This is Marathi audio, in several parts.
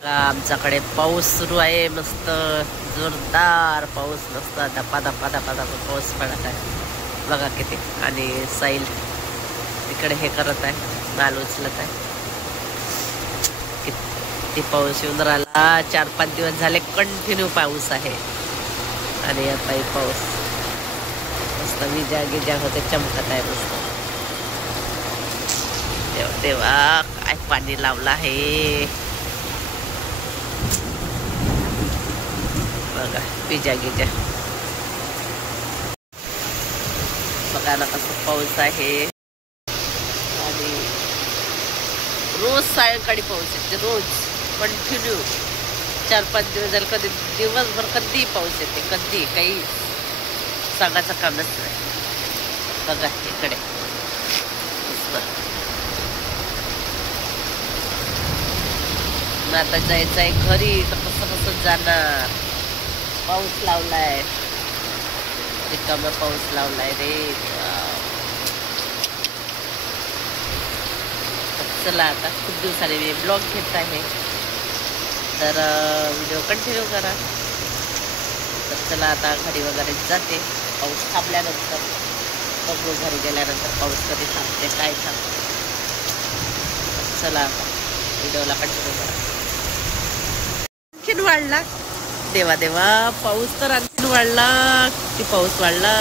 आमच्याकडे पाऊस सुरू आहे, मस्त जोरदार पाऊस, मस्त धपा धपा धपा धपा पाऊस पडत आहे बघा किती. आणि साईल तिकडे हे करत आहे, माल उचलत आहे. किती पाऊस येऊन राहिला, 4-5 दिवस झाले कंटिन्यू पाऊस आहे. आणि आता पाऊस मस्त विजा गिजा होते, चमकत आहे मस्त. देवा काय पाणी लावलं आहे बघा, विजा गिजा बघा ना कसं पाऊस आहे. आणि रोज सायंकाळी पाऊस येते, रोज कंटिन्यू 4-5 दिवस झाले. कधी दिवसभर कधी पाऊस येते, कधी काही सांगायचं कामच नाही. बघा इकडे आता जायचं आहे घरी, तर कसं जाणार. पाऊस लावलाय, रिकामा पाऊस लावलाय रे. चला आता खूप दिवसाने मी ब्लॉग घेत आहे, तर व्हिडिओ कंटिन्यू करा. तर चला आता घरी वगैरे जाते. पाऊस थांबल्यानंतर बघू, घरी गेल्यानंतर पाऊस कधी थांबते, काय थांबते. चला आता व्हिडिओला कंटिन्यू करा. आणखीन वाढला, देवा देवा पाऊस तर आणखीन वाढला. किती पाऊस वाढला,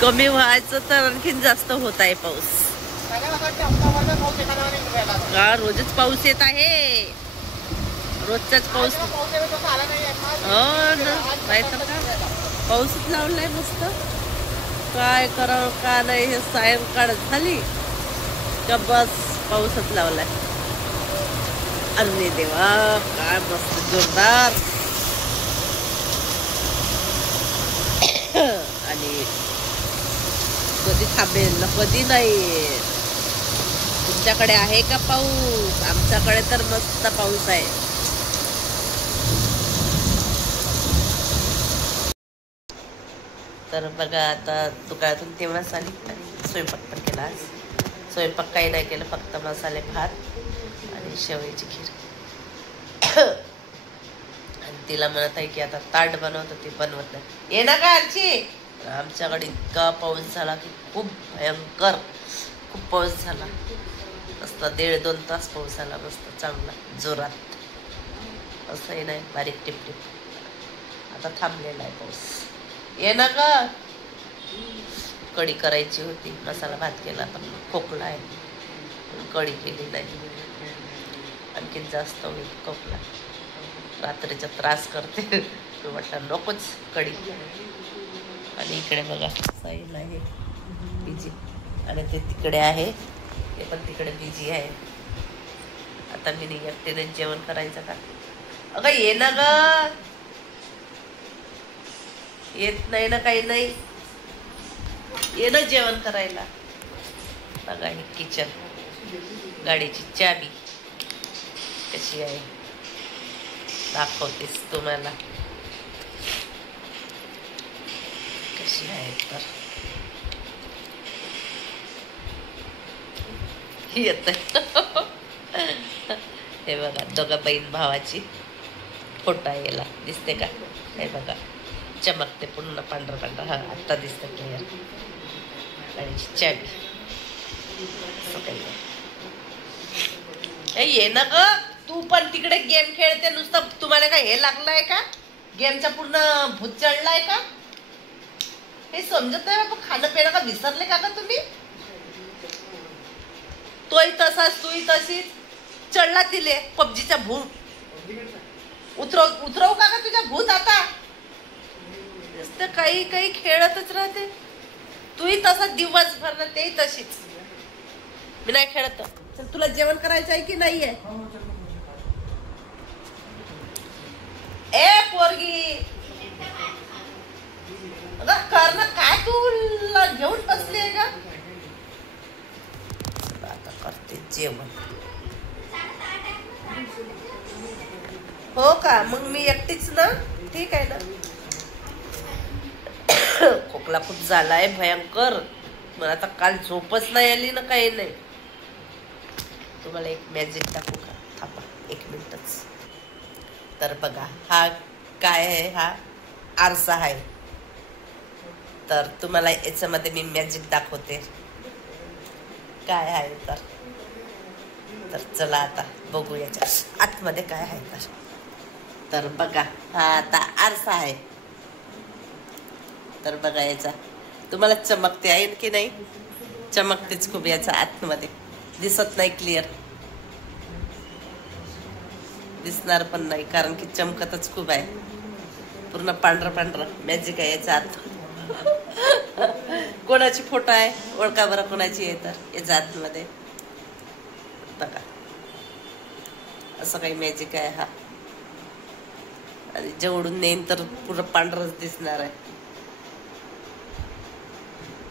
कमी व्हायचं तर आणखीन जास्त होत आहे पाऊस. का रोजच पाऊस येत आहे, रोजचाच पाऊस. हो ना, माहिती का पाऊसच लावलाय मस्त. काय करावं का नाही, हे सायंकाळ झाली का बस पाऊसच लावलाय. अरे देवा काय मस्त जोरदार. आणि कधी थांबेल ना कधी नाही. तुमच्याकडे आहे का पाऊस? आमच्याकडे तर मस्त पाऊस आहे. तर बघा आता दुकानातून तेव्हाच आली आणि स्वयंपाक पण केला. आज स्वयंपाक काही नाही केलं, फक्त मसाले भात आणि शेवयाची खीर. आणि तिला म्हणत आहे की आता ताट बनवत, ती बनवत नाही. ये ना का आरची. आमच्याकडे इतका पाऊस झाला की खूप भयंकर, खूप पाऊस झाला. मस्त 1.5-2 तास पाऊस झाला, मस्त चांगला जोरात. असंही नाही, बारीक टिपटिप. आता थांबलेला आहे पाऊस. ये ना का. कढी करायची होती, मसाला भात केला पण खोकला आहे, कढी केली नाही. आणखीन जास्त होईल खोकला, रात्रीचा त्रास करते. तू म्हटलं नकोच कढी. आणि इकडे बघा साईल आहे बिजी, आणि ते तिकडे आहे, ते पण तिकडे बिजी आहे. आता मी एकटीने जेवण करायचं का. अगं ये ना ग, येत नाही ना, काही नाही. ये ना जेवण करायला. बघा ही किचन, गाडीची चाबी कशी आहे दाखवतेस तुम्हाला कशी आहे. तर येत हे बघा, दोघा बहीण भावाची फोटो यायला दिसते का. हे बघा चमकते पुन्हा पांढरा पांढरा. हा आत्ता दिसतं क्लिअर. गाडीची चाबी ये ना ग. तू पण तिकडे गेम खेळते नुसतं. तुम्हाला काय हे लागलंय का, गेमचा पूर्ण भूत चढलाय का. हे समजत नाही बाबा. खाणं पिणं का विसरले का तुम्ही. तोही तसाच, तूही तशीच. चढला तिले पबजीचा भूत. उतरवू का तुझ्या भूत. आता नुसतं काही काही खेळतच राहते. तूही तसा दिवसभर ना, तेही तशीच. मी नाही खेळत. चल तुला जेवण करायचं आहे की नाहीये. ए पोरगी कर ना, काय तुला घेऊन बसली का. आता करते जेवण. हो का, मग मी एकटीच ना, ठीक आहे ना. खोकला खूप झालाय भयंकर. मला आता काल झोपच नाही आली ना, काही नाही. तुम्हाला एक मॅजिक दाखवू का. थांबा 1 मिनिटच. तर बघा हा काय आहे, हा आरसा आहे. तर तुम्हाला याच्यामध्ये मी मॅजिक दाखवते काय आहे. तर चला आता बघू याच्या आतमध्ये काय आहे. तर बघा हा आता आरसा आहे. तर बघा याचा तुम्हाला चमकते आहे की नाही, चमकतेच खूप याचा आतमध्ये, दिसत नाही क्लिअर, दिसणार पण नाही कारण की चमकतच खूप आहे. पूर्ण पांढरं मॅजिक आहे याचा आत. कोणाची फोटो आहे ओळखा बरं, कोणाची आहे तर याच्या आतमध्ये बघा असं काही मॅजिक आहे हा. आणि जेवढून नेईन तर पुरं पांढरच दिसणार आहे.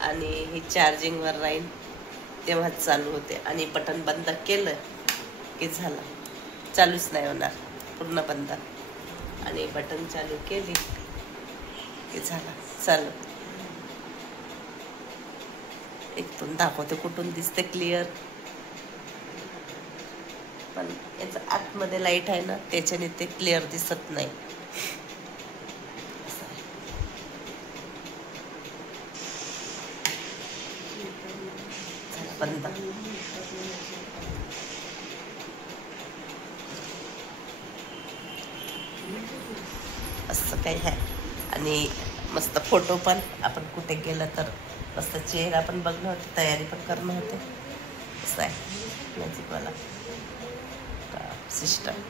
आणि ही चार्जिंग वर राहील तेव्हाच चालू होते. आणि बटन बंद केलं की झालं, चालूच नाही होणार, पूर्ण बंद. आणि बटन चालू केली की झालं चालू. इथून दाखवते कुठून दिसते क्लिअर, पण याचा आतमध्ये लाईट आहे ना त्याच्याने ते क्लिअर दिसत नाही. बंद. असं काही आहे. आणि मस्त फोटो पण आपण कुठे गेलं तर मस्त चेहरा पण बघणं होते, तयारी पण करणं होते. असं आहे मॅजिकवाला सिस्टम.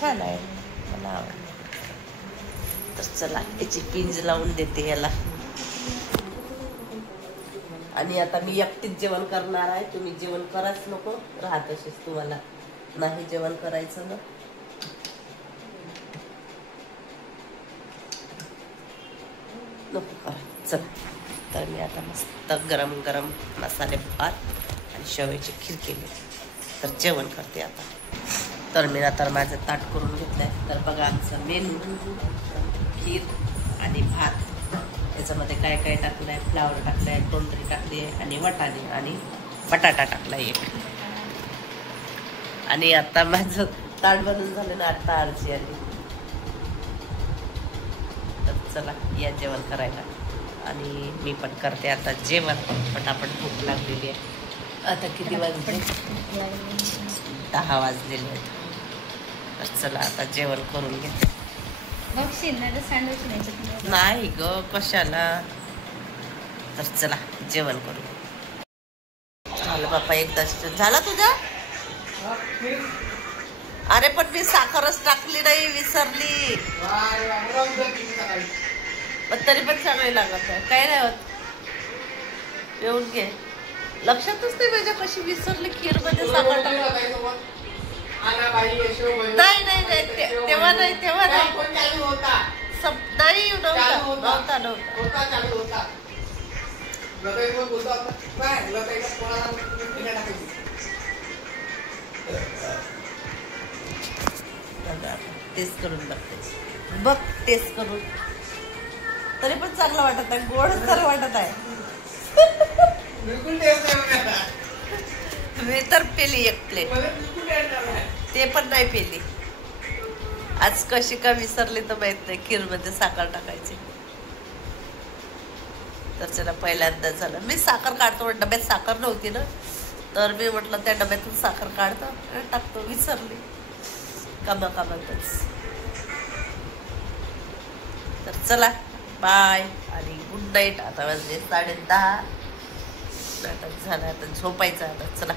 छान आहे, मला आवडलं. तर चला याची पिंज लावून देते याला. आणि आता मी एकटीच जेवण करणार आहे. तुम्ही जेवण कराच नको, राहत असेच. तुम्हाला नाही जेवण करायचं ना नको करा. चल तर मी आता मस्त गरम गरम मसाले भात आणि शेवयाची खीर केली. तर जेवण करते आता. तर मी आता माझं ताट करून घेतलंय. तर बघा आमचं मेनू, खीर आणि भात. त्याच्यामध्ये काय काय टाकलं आहे, फ्लावर टाकलं आहे, तोंडरी टाकली आहे, आणि वाटाणे आणि बटाटा टाकला आहे एक. आणि आता माझं ताट बनून झालं ना, आता आरची आली. तर चला या जेवण करायला. आणि मी पण करते आता जेवण, पटापट भूक लागलेली आहे. आता किती वाजले, 10 वाजलेले आहेत. तर चला आता जेवण करून घेते. नाही ग कशाला. तर चला जेवण करू. झालं बापा, एकदा झाला तुझा. अरे पण मी साखरच टाकली नाही, विसरली. पण तरी पण चांगली लागत आहे, काय नाही होत. येऊन घे, लक्षातच नाही माझ्या कशी विसरली. खीर मध्ये साखर टाकली. नाही नाही नाही तेव्हा नाही, तेव्हा नाही नव्हता. टेस्ट करून बघते, बघ टेस्ट करून. तरी पण चांगलं वाटत आहे, गोड तर वाटत आहे. मी तर पेली 1 प्लेट, ते पण नाही पेली. आज कशी का विसरली तर माहित नाही, खीर मध्ये साखर टाकायची. तर चला पहिल्यांदा झालं. मी साखर काढतो, डब्यात साखर नव्हती ना, तर मी म्हटलं त्या डब्यातून साखर काढतो टाकतो, विसरली कामातच. तर चला बाय आणि गुड नाईट. आता वाजले 10:30. नाटक झालं, आता झोपायचं. आता चला,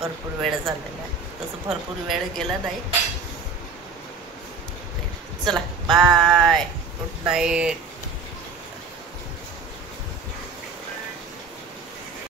भरपूर वेळ झालेला आहे. तसं भरपूर वेळ गेला नाही. चला बाय, गुड नाईट.